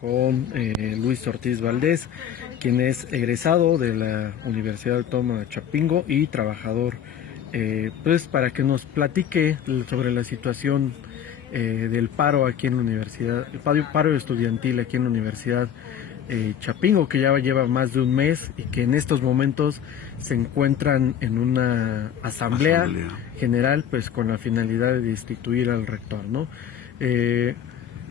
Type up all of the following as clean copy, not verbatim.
Con Luis Ortiz Valdés, quien es egresado de la Universidad Autónoma de Chapingo y trabajador, pues para que nos platique sobre la situación del paro aquí en la universidad, el paro estudiantil aquí en la Universidad Chapingo, que ya lleva más de un mes y que en estos momentos se encuentran en una asamblea general, pues con la finalidad de destituir al rector, ¿no?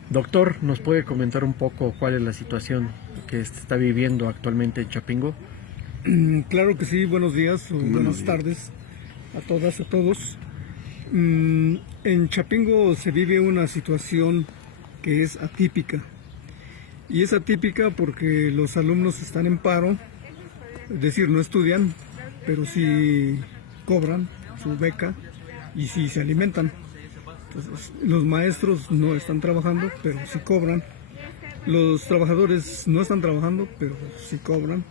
Doctor, ¿nos puede comentar un poco cuál es la situación que se está viviendo actualmente en Chapingo? Claro que sí, buenos días o buenas tardes a todas, a todos. En Chapingo se vive una situación que es atípica. Y es atípica porque los alumnos están en paro, es decir, no estudian, pero sí cobran su beca y sí se alimentan. Entonces, los maestros no están trabajando, pero sí cobran. Los trabajadores no están trabajando, pero sí cobran.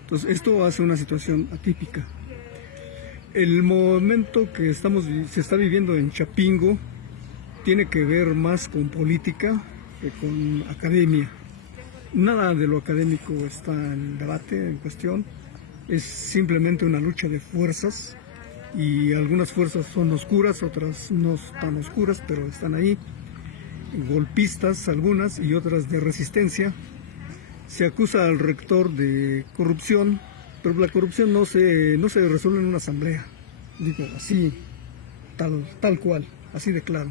Entonces, esto hace una situación atípica. El momento que se está viviendo en Chapingo tiene que ver más con política que con academia. Nada de lo académico está en debate, en cuestión. Es simplemente una lucha de fuerzas. Y algunas fuerzas son oscuras, otras no tan oscuras, pero están ahí, golpistas algunas y otras de resistencia. Se acusa al rector de corrupción, pero la corrupción no se resuelve en una asamblea, digo así, tal cual, así de claro.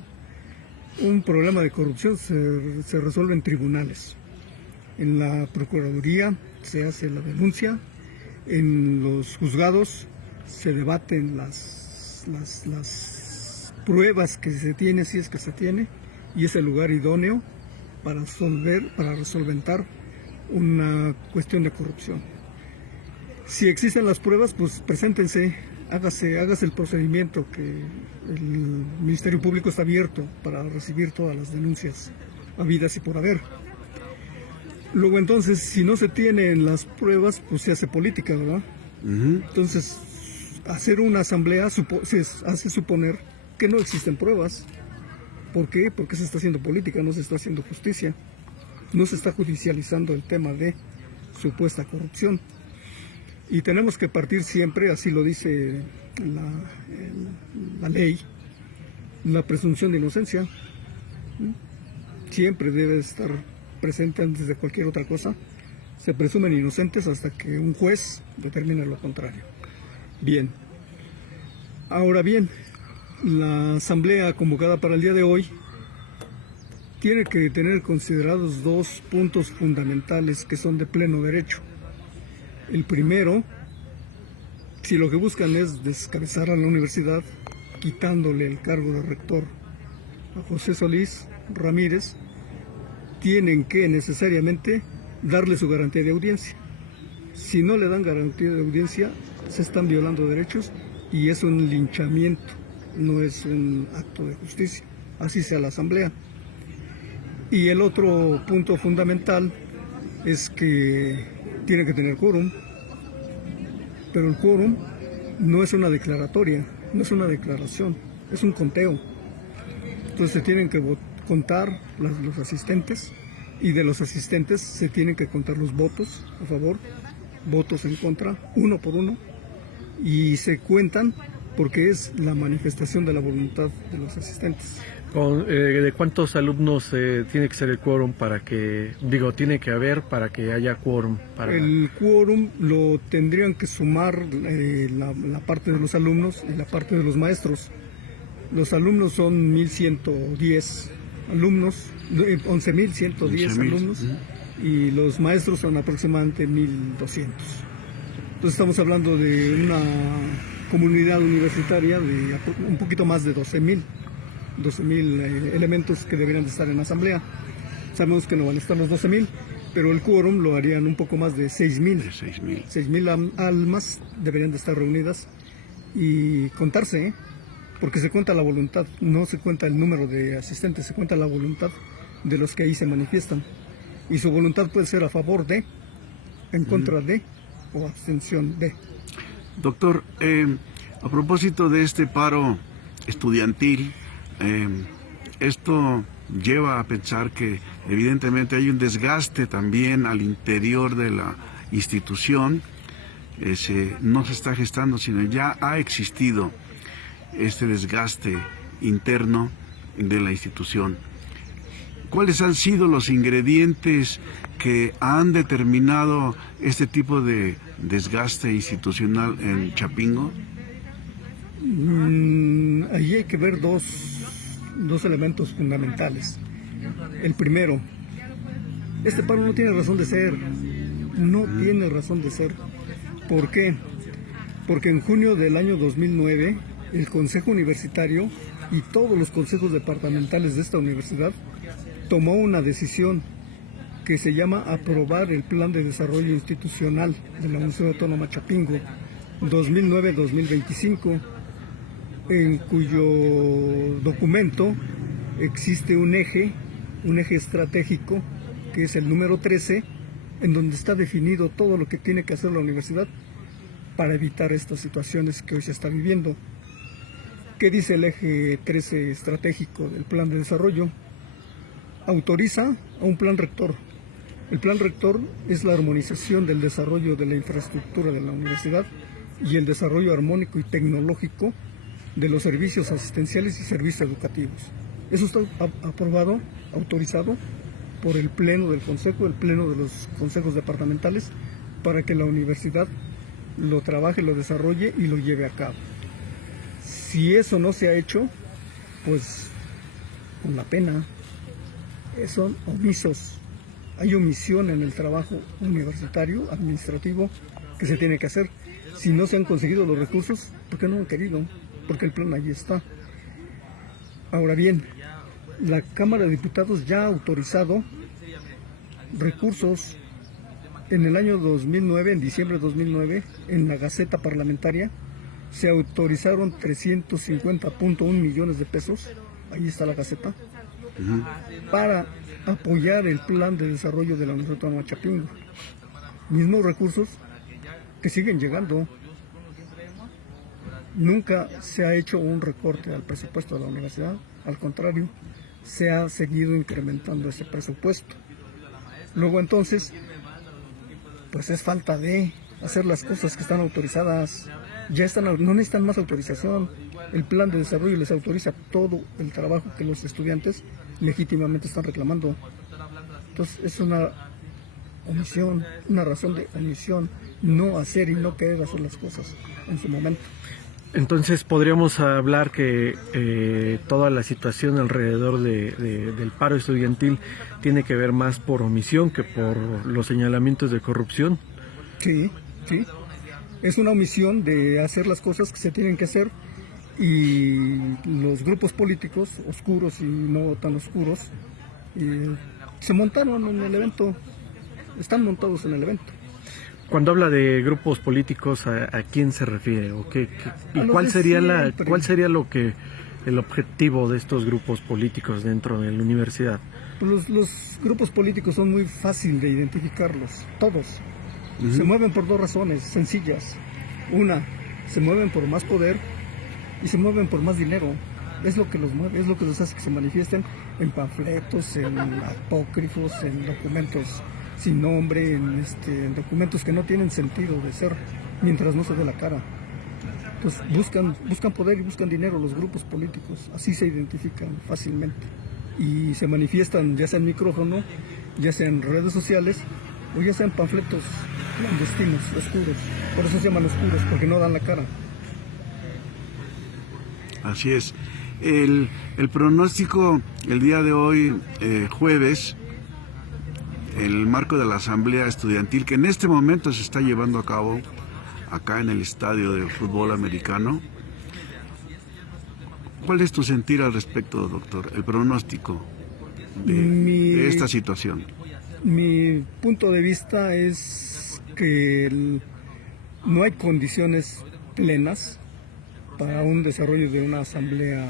Un problema de corrupción se resuelve en tribunales. En la Procuraduría se hace la denuncia, en los juzgados se debaten las pruebas que se tiene, si es que se tiene, y es el lugar idóneo para resolventar una cuestión de corrupción. Si existen las pruebas, pues preséntense, hágase el procedimiento, que el Ministerio Público está abierto para recibir todas las denuncias habidas y por haber. Luego entonces, si no se tienen las pruebas, pues se hace política, ¿verdad? Entonces, hacer una asamblea se hace suponer que no existen pruebas. ¿Por qué? Porque se está haciendo política, no se está haciendo justicia. No se está judicializando el tema de supuesta corrupción. Y tenemos que partir siempre, así lo dice la ley, la presunción de inocencia. Siempre debe estar presente antes de cualquier otra cosa. Se presumen inocentes hasta que un juez determine lo contrario. Bien. Ahora bien, la asamblea convocada para el día de hoy tiene que tener considerados dos puntos fundamentales que son de pleno derecho. El primero, si lo que buscan es descabezar a la universidad, quitándole el cargo de rector a José Solís Ramírez, tienen que necesariamente darle su garantía de audiencia. Si no le dan garantía de audiencia, se están violando derechos y es un linchamiento, no es un acto de justicia, así sea la asamblea. Y el otro punto fundamental es que tiene que tener quórum, pero el quórum no es una declaratoria, no es una declaración, es un conteo. Entonces se tienen que contar los asistentes, y de los asistentes se tienen que contar los votos a favor, votos en contra, uno por uno, y se cuentan porque es la manifestación de la voluntad de los asistentes. ¿De cuántos alumnos tiene que ser el quórum tiene que haber para que haya quórum? El quórum lo tendrían que sumar la parte de los alumnos y la parte de los maestros. Los alumnos son 1.110 alumnos, 11.110 alumnos, y los maestros son aproximadamente 1.200. Entonces estamos hablando de una comunidad universitaria de un poquito más de 12.000 elementos que deberían de estar en la asamblea. Sabemos que no van a estar los 12.000, pero el quórum lo harían un poco más de 6.000. 6.000 almas deberían de estar reunidas y contarse, porque se cuenta la voluntad, no se cuenta el número de asistentes, se cuenta la voluntad de los que ahí se manifiestan. Y su voluntad puede ser a favor de, en contra de o abstención de. Doctor, a propósito de este paro estudiantil, esto lleva a pensar que evidentemente hay un desgaste también al interior de la institución. No se está gestando, sino ya ha existido este desgaste interno de la institución. ¿Cuáles han sido los ingredientes que han determinado este tipo de desgaste institucional en Chapingo? Ahí hay que ver dos elementos fundamentales. El primero, este paro no tiene razón de ser. No tiene razón de ser. ¿Por qué? Porque en junio del año 2009, el Consejo Universitario y todos los consejos departamentales de esta universidad tomó una decisión que se llama aprobar el Plan de Desarrollo Institucional de la Universidad Autónoma Chapingo 2009-2025, en cuyo documento existe un eje estratégico, que es el número 13, en donde está definido todo lo que tiene que hacer la universidad para evitar estas situaciones que hoy se está viviendo. ¿Qué dice el eje 13 estratégico del Plan de Desarrollo? Autoriza a un plan rector. El plan rector es la armonización del desarrollo de la infraestructura de la universidad y el desarrollo armónico y tecnológico de los servicios asistenciales y servicios educativos. Eso está aprobado, autorizado por el Pleno del Consejo, el Pleno de los Consejos Departamentales, para que la universidad lo trabaje, lo desarrolle y lo lleve a cabo. Si eso no se ha hecho, pues con la pena, son omisos. Hay omisión en el trabajo universitario, administrativo, que se tiene que hacer. Si no se han conseguido los recursos, ¿por qué no han querido? Porque el plan allí está. Ahora bien, la Cámara de Diputados ya ha autorizado recursos. En el año 2009, en diciembre de 2009, en la Gaceta Parlamentaria, se autorizaron 350.1 millones de pesos, ahí está la Gaceta, para apoyar el plan de desarrollo de la Universidad Autónoma de Chapingo. Mismos recursos que siguen llegando. Nunca se ha hecho un recorte al presupuesto de la universidad, al contrario, se ha seguido incrementando ese presupuesto. Luego entonces, pues es falta de hacer las cosas que están autorizadas. Ya están, no necesitan más autorización. El plan de desarrollo les autoriza todo el trabajo que los estudiantes legítimamente están reclamando. Entonces es una omisión, una razón de omisión, no hacer y no querer hacer las cosas en su momento. Entonces podríamos hablar que toda la situación alrededor del paro estudiantil tiene que ver más por omisión que por los señalamientos de corrupción. Sí, sí. Es una omisión de hacer las cosas que se tienen que hacer, y los grupos políticos, oscuros y no tan oscuros, se montaron en el evento, están montados en el evento. Cuando habla de grupos políticos, ¿a quién se refiere? ¿O y cuál sería el objetivo de estos grupos políticos dentro de la universidad? Pues los grupos políticos son muy fácil de identificarlos, todos. Se mueven por dos razones sencillas. Una, se mueven por más poder y se mueven por más dinero. Es lo que los mueve, es lo que los hace que se manifiesten en panfletos, en apócrifos, en documentos sin nombre, en documentos que no tienen sentido de ser mientras no se dé la cara. Entonces buscan poder y buscan dinero los grupos políticos, así se identifican fácilmente y se manifiestan ya sea en micrófono, ya sea en redes sociales o ya sea en panfletos clandestinos, oscuros. Por eso se llaman oscuros, porque no dan la cara. Así es. El pronóstico el día de hoy, jueves, el marco de la asamblea estudiantil que en este momento se está llevando a cabo acá en el estadio de fútbol americano. ¿Cuál es tu sentir al respecto, doctor? El pronóstico de esta situación. Mi punto de vista es que no hay condiciones plenas para un desarrollo de una asamblea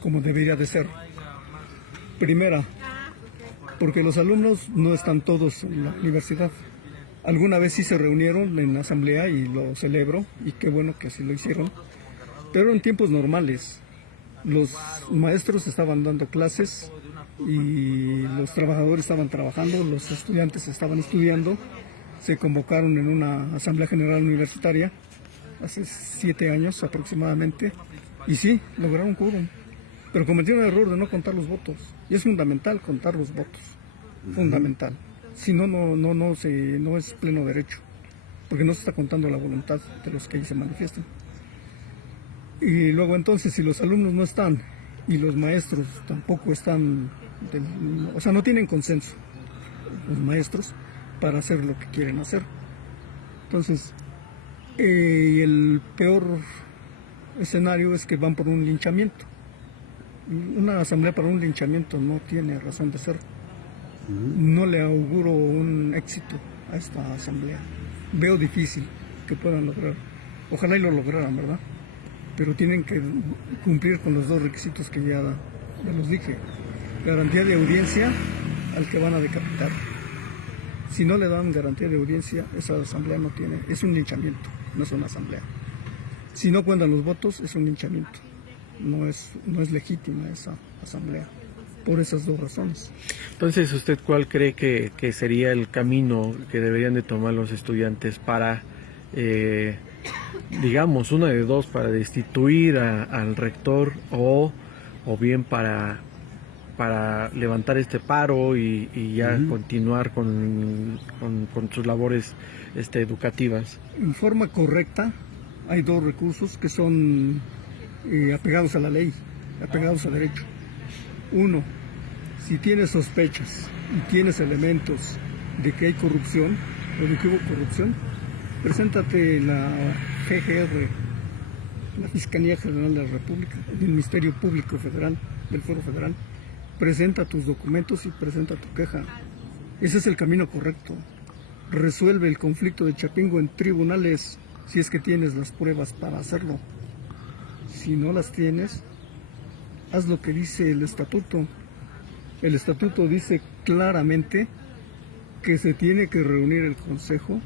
como debería de ser. Primera, porque los alumnos no están todos en la universidad. Alguna vez sí se reunieron en la asamblea y lo celebro, y qué bueno que así lo hicieron, pero en tiempos normales. Los maestros estaban dando clases y los trabajadores estaban trabajando, los estudiantes estaban estudiando. Se convocaron en una Asamblea General Universitaria hace 7 años aproximadamente, y sí, lograron quórum, pero cometieron el error de no contar los votos, y es fundamental contar los votos, fundamental, si no, no es pleno derecho, porque no se está contando la voluntad de los que ahí se manifiestan. Y luego entonces, si los alumnos no están, y los maestros tampoco están, o sea, no tienen consenso, los maestros, para hacer lo que quieren hacer. Entonces, el peor escenario es que van por un linchamiento. Una asamblea para un linchamiento no tiene razón de ser. No le auguro un éxito a esta asamblea. Veo difícil que puedan lograr. Ojalá y lo lograran, ¿verdad? Pero tienen que cumplir con los 2 requisitos que ya los dije. Garantía de audiencia al que van a decapitar. Si no le dan garantía de audiencia, esa asamblea no tiene, es un linchamiento, no es una asamblea. Si no cuentan los votos, es un linchamiento. No es legítima esa asamblea, por esas 2 razones. Entonces, ¿usted cuál cree que sería el camino que deberían de tomar los estudiantes para, digamos, una de 2, para destituir al rector o bien para levantar este paro y ya continuar con sus labores educativas? En forma correcta, hay 2 recursos que son apegados a la ley, apegados a derecho. 1, si tienes sospechas y tienes elementos de que hay corrupción o de que hubo corrupción, preséntate en la FGR, la Fiscalía General de la República, el Ministerio Público Federal, del Foro Federal. Presenta tus documentos y presenta tu queja. Ese es el camino correcto. Resuelve el conflicto de Chapingo en tribunales si es que tienes las pruebas para hacerlo. Si no las tienes, haz lo que dice el estatuto. El estatuto dice claramente que se tiene que reunir el consejo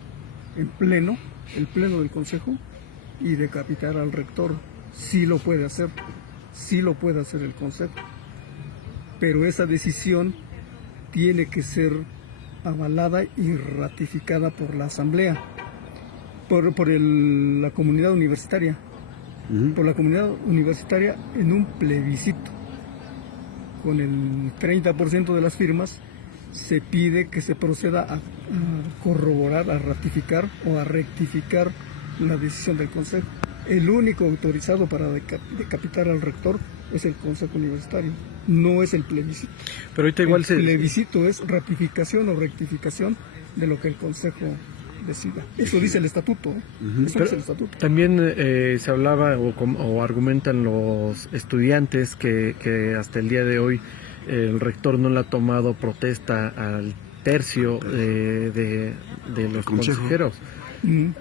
en pleno, el pleno del consejo, y decapitar al rector. Sí lo puede hacer el consejo. Pero esa decisión tiene que ser avalada y ratificada por la asamblea, por la comunidad universitaria, por la comunidad universitaria en un plebiscito. Con el 30% de las firmas se pide que se proceda a corroborar, a ratificar o a rectificar la decisión del consejo. El único autorizado para decapitar al rector es el consejo universitario, no es el plebiscito. Pero ahorita igual el plebiscito es ratificación o rectificación de lo que el consejo decida. Eso dice el estatuto. Eso dice el estatuto. También se hablaba o argumentan los estudiantes que hasta el día de hoy el rector no le ha tomado protesta al tercio de los consejeros.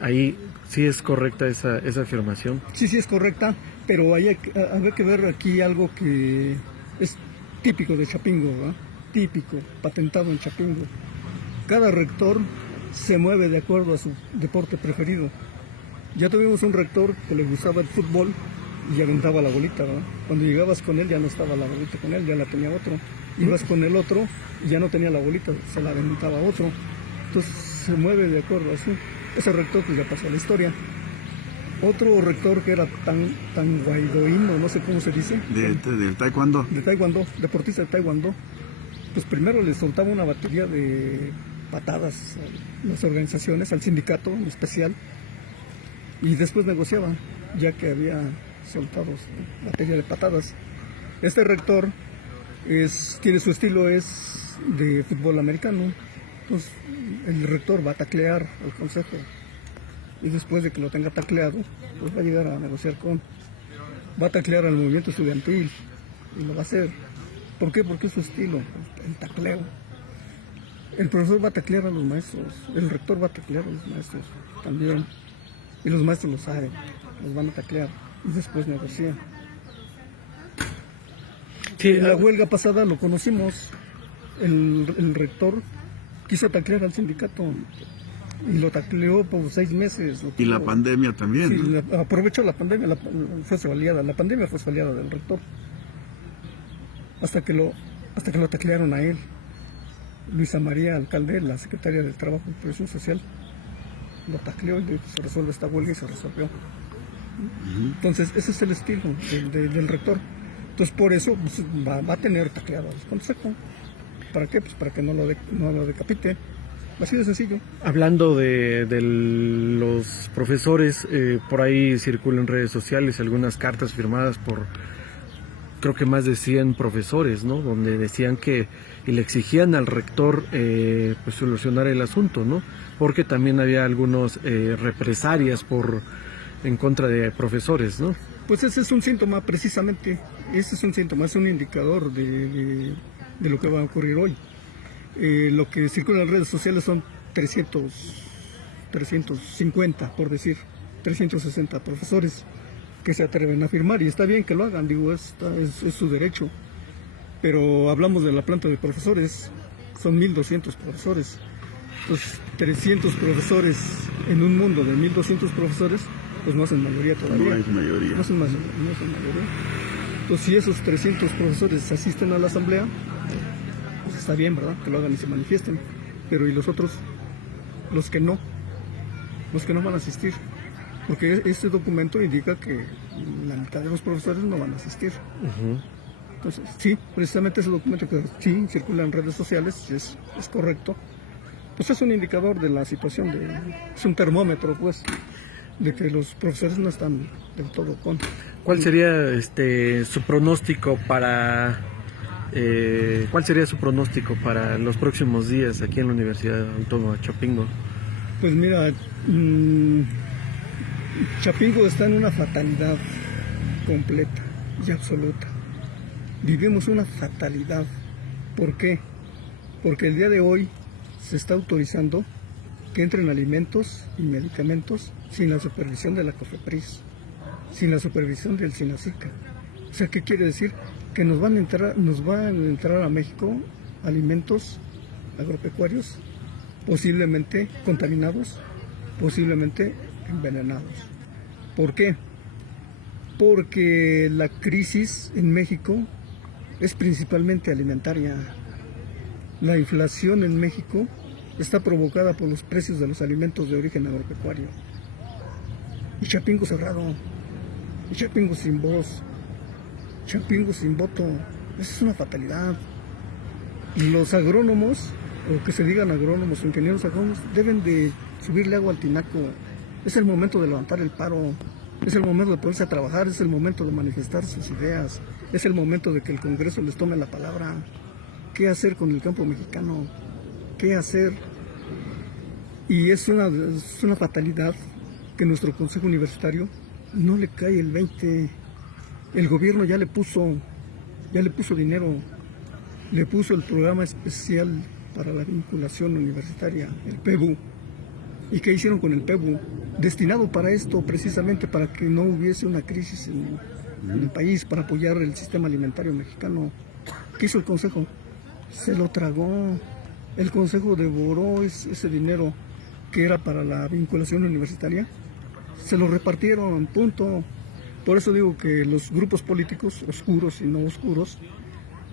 Ahí sí es correcta esa afirmación. Sí es correcta, pero habría que ver aquí algo que es típico de Chapingo, ¿verdad? Típico, patentado en Chapingo. Cada rector se mueve de acuerdo a su deporte preferido. Ya tuvimos un rector que le gustaba el fútbol y aventaba la bolita, ¿verdad? Cuando llegabas con él ya no estaba la bolita con él, ya la tenía otro. Ibas con el otro y ya no tenía la bolita, se la aventaba otro. Entonces se mueve de acuerdo a su... Ese rector pues ya pasó a la historia. Otro rector que era tan guaidoíno, no sé cómo se dice. ¿De taekwondo? De taekwondo, deportista de taekwondo. Pues primero le soltaba una batería de patadas a las organizaciones, al sindicato en especial, y después negociaba, ya que había soltado batería de patadas. Este rector tiene su estilo, es de fútbol americano. Entonces el rector va a taclear al consejo y después de que lo tenga tacleado, pues va a llegar a negociar va a taclear al movimiento estudiantil y lo va a hacer. ¿Por qué? Porque es su estilo, el tacleo. El profesor va a taclear a los maestros, el rector va a taclear a los maestros también, y los maestros lo saben, los van a taclear y después negocian. Sí, en la huelga pasada lo conocimos, el rector quiso taclear al sindicato y lo tacleó por 6 meses. Y la pandemia también. Sí, ¿no? Aprovechó la pandemia, la pandemia fue su aliada del rector. Hasta que lo hasta que lo taclearon a él. Luisa María Alcalde, la secretaria de Trabajo y Previsión Social, lo tacleó y se resuelve esta huelga y se resolvió. Entonces, ese es el estilo del rector. Entonces, por eso pues, va a tener tacleado al consejo. ¿Para qué? Pues para que no lo decapite. Así de sencillo. Hablando de los profesores, por ahí circulan en redes sociales algunas cartas firmadas por creo que más de 100 profesores, ¿no? Donde decían que y le exigían al rector pues solucionar el asunto, ¿no? Porque también había algunos represalias en contra de profesores, ¿no? Pues ese es un síntoma, precisamente. Ese es un síntoma, es un indicador de lo que va a ocurrir hoy. Lo que circula en las redes sociales son 350, por decir, 360 profesores que se atreven a firmar, y está bien que lo hagan, digo, es su derecho. Pero hablamos de la planta de profesores, son 1.200 profesores. Entonces, 300 profesores en un mundo de 1.200 profesores, pues no hacen mayoría todavía. No es mayoría. No hacen mayoría. Entonces, si esos 300 profesores asisten a la asamblea, pues está bien, ¿verdad? Que lo hagan y se manifiesten. Pero ¿y los otros? Los que no van a asistir. Porque este documento indica que la mitad de los profesores no van a asistir. Entonces, sí, precisamente ese documento que sí circula en redes sociales, es correcto. Pues es un indicador de la situación, es un termómetro, pues, de que los profesores no están del todo con. ¿Cuál sería su pronóstico para los próximos días aquí en la Universidad Autónoma de Chapingo? Pues mira, Chapingo está en una fatalidad completa y absoluta. Vivimos una fatalidad. ¿Por qué? Porque el día de hoy se está autorizando que entren alimentos y medicamentos sin la supervisión de la COFEPRIS, sin la supervisión del SINACICA. O sea, ¿qué quiere decir? Que nos van a entrar a México alimentos agropecuarios posiblemente contaminados, posiblemente envenenados. ¿Por qué? Porque la crisis en México es principalmente alimentaria. La inflación en México está provocada por los precios de los alimentos de origen agropecuario. Y Chapingo cerrado, y Chapingo sin voz, Chapingo sin voto. Esa es una fatalidad. Los agrónomos, o que se digan agrónomos, ingenieros agrónomos, deben de subirle agua al tinaco. Es el momento de levantar el paro, es el momento de ponerse a trabajar, es el momento de manifestar sus ideas, es el momento de que el Congreso les tome la palabra. ¿Qué hacer con el campo mexicano? ¿Qué hacer? Y es una fatalidad que nuestro Consejo Universitario no le cae el 20. El gobierno ya le puso dinero, le puso el programa especial para la vinculación universitaria, el PEBU. ¿Y qué hicieron con el PEBU? Destinado para esto, precisamente para que no hubiese una crisis en el país, para apoyar el sistema alimentario mexicano. ¿Qué hizo el Consejo? Se lo tragó. El Consejo devoró ese dinero que era para la vinculación universitaria. Se lo repartieron, punto. Por eso digo que los grupos políticos, oscuros y no oscuros,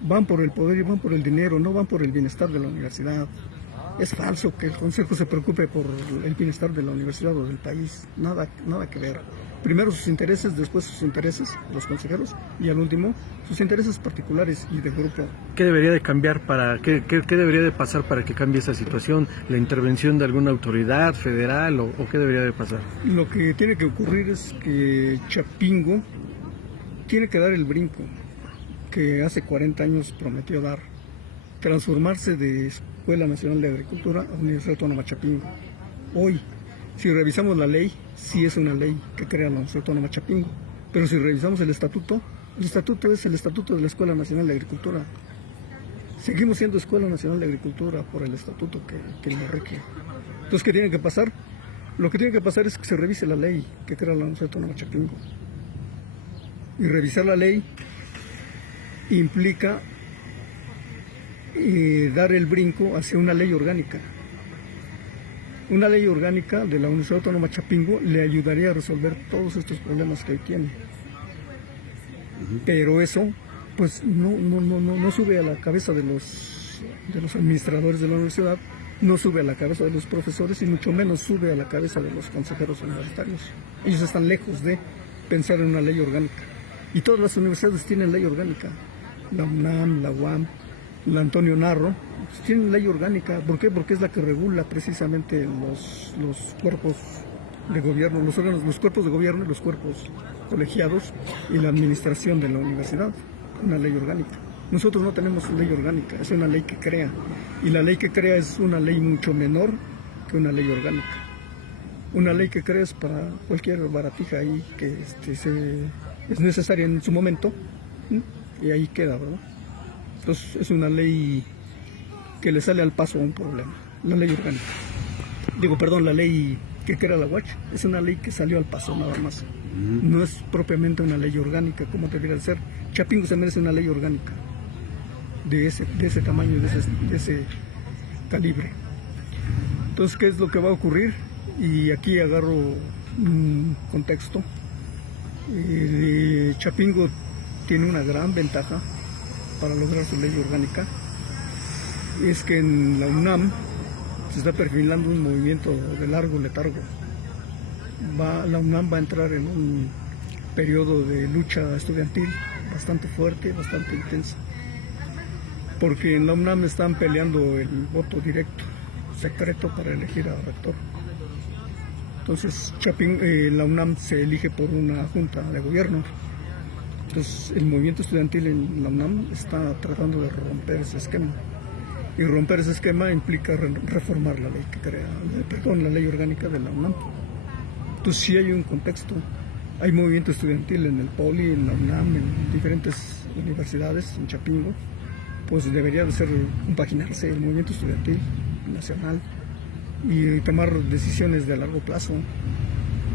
van por el poder y van por el dinero, no van por el bienestar de la universidad. Es falso que el Consejo se preocupe por el bienestar de la universidad o del país. Nada que ver. Primero sus intereses, después sus intereses, los consejeros, y al último, sus intereses particulares y de grupo. ¿Qué debería de cambiar qué debería de pasar para que cambie esa situación? ¿La intervención de alguna autoridad federal o qué debería de pasar? Lo que tiene que ocurrir es que Chapingo tiene que dar el brinco que hace 40 años prometió dar, transformarse de Escuela Nacional de Agricultura a Universidad Autónoma Chapingo. Hoy, si revisamos la ley, sí es una ley que crea la Universidad Autónoma Chapingo, pero si revisamos el estatuto es el estatuto de la Escuela Nacional de Agricultura. Seguimos siendo Escuela Nacional de Agricultura por el estatuto que lo rige. Entonces, ¿qué tiene que pasar? Lo que tiene que pasar es que se revise la ley que crea la Universidad Autónoma Chapingo. Y revisar la ley implica dar el brinco hacia una ley orgánica. Una ley orgánica de la Universidad Autónoma Chapingo le ayudaría a resolver todos estos problemas que hoy tiene. Pero eso pues no sube a la cabeza de los administradores de la universidad, no sube a la cabeza de los profesores y mucho menos sube a la cabeza de los consejeros universitarios. Ellos están lejos de pensar en una ley orgánica. Y todas las universidades tienen ley orgánica. La UNAM, la UAM, la Antonio Narro, pues tienen ley orgánica. ¿Por qué? Porque es la que regula precisamente los cuerpos de gobierno, los cuerpos de gobierno y los cuerpos colegiados y la administración de la universidad. Una ley orgánica. Nosotros no tenemos ley orgánica, es una ley que crea. Y la ley que crea es una ley mucho menor que una ley orgánica. Una ley que crea es para cualquier baratija ahí que es necesaria en su momento, ¿sí? Y ahí queda, ¿verdad? Entonces es una ley que le sale al paso a un problema. La ley orgánica. La ley que crea la UACH es una ley que salió al paso nada más. No es propiamente una ley orgánica como debería de ser. Chapingo se merece una ley orgánica de ese tamaño, de ese calibre. Entonces, ¿qué es lo que va a ocurrir? Y aquí agarro un contexto. Chapingo tiene una gran ventaja para lograr su ley orgánica. Es que en la UNAM se está perfilando un movimiento de largo letargo. La UNAM va a entrar en un periodo de lucha estudiantil bastante fuerte, bastante intensa. Porque en la UNAM están peleando el voto directo, secreto para elegir al rector. Entonces, la UNAM se elige por una junta de gobierno. Entonces, el movimiento estudiantil en la UNAM está tratando de romper ese esquema. Y romper ese esquema implica reformar la ley la ley orgánica de la UNAM. Entonces, sí hay un contexto. Hay movimiento estudiantil en el Poli, en la UNAM, en diferentes universidades, en Chapingo. Pues debería de ser compaginarse el movimiento estudiantil nacional y tomar decisiones de largo plazo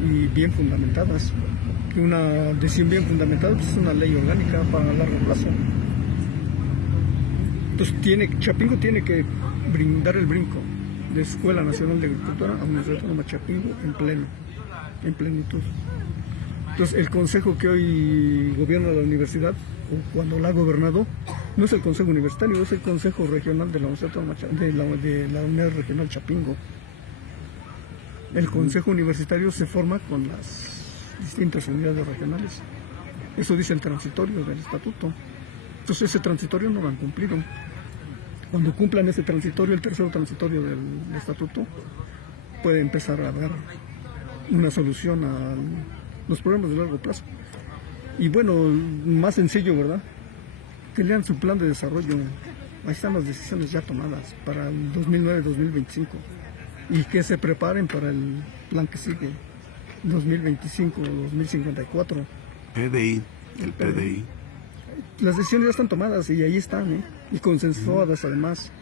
y bien fundamentadas. Que una decisión bien fundamentada pues, es una ley orgánica para largo plazo. Entonces Chapingo tiene que dar el brinco de Escuela Nacional de Agricultura a Universidad Autónoma Chapingo en plenitud. Entonces el consejo que hoy gobierna la universidad, o cuando la ha gobernado, no es el consejo universitario, es el consejo regional de la Universidad Autónoma de la Unidad Regional Chapingo. El consejo universitario se forma con las distintas unidades regionales. Eso dice el transitorio del estatuto. Entonces ese transitorio no lo han cumplido. Cuando cumplan ese transitorio, el tercero transitorio del estatuto, puede empezar a dar una solución a los problemas de largo plazo. Y bueno, más sencillo, ¿verdad? Que lean su plan de desarrollo. Ahí están las decisiones ya tomadas para el 2009-2025. Y que se preparen para el plan que sigue, 2025-2054. PDI, el PDI. Las decisiones ya están tomadas y ahí están, ¿eh? Y consensuadas además.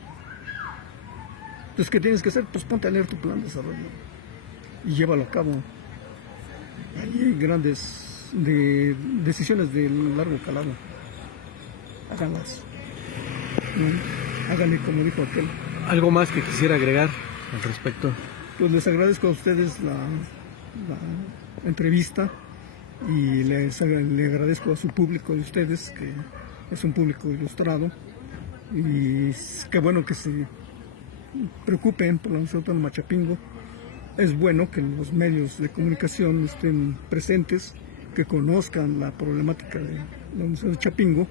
Entonces, ¿qué tienes que hacer? Pues ponte a leer tu plan de desarrollo y llévalo a cabo. Ahí hay grandes decisiones de largo calado. Háganlas. ¿No? Háganle como dijo aquel. ¿Algo más que quisiera agregar al respecto? Pues les agradezco a ustedes la entrevista y le agradezco a su público de ustedes, que es un público ilustrado, y qué bueno que se preocupen por la Universidad Autónoma Chapingo. Es bueno que los medios de comunicación estén presentes, que conozcan la problemática de la Universidad de Chapingo,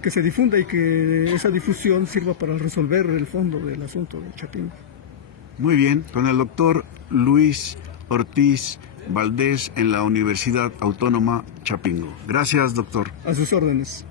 que se difunda y que esa difusión sirva para resolver el fondo del asunto de Chapingo. Muy bien, con el doctor Luis Ortiz Valdés en la Universidad Autónoma Chapingo. Gracias, doctor. A sus órdenes.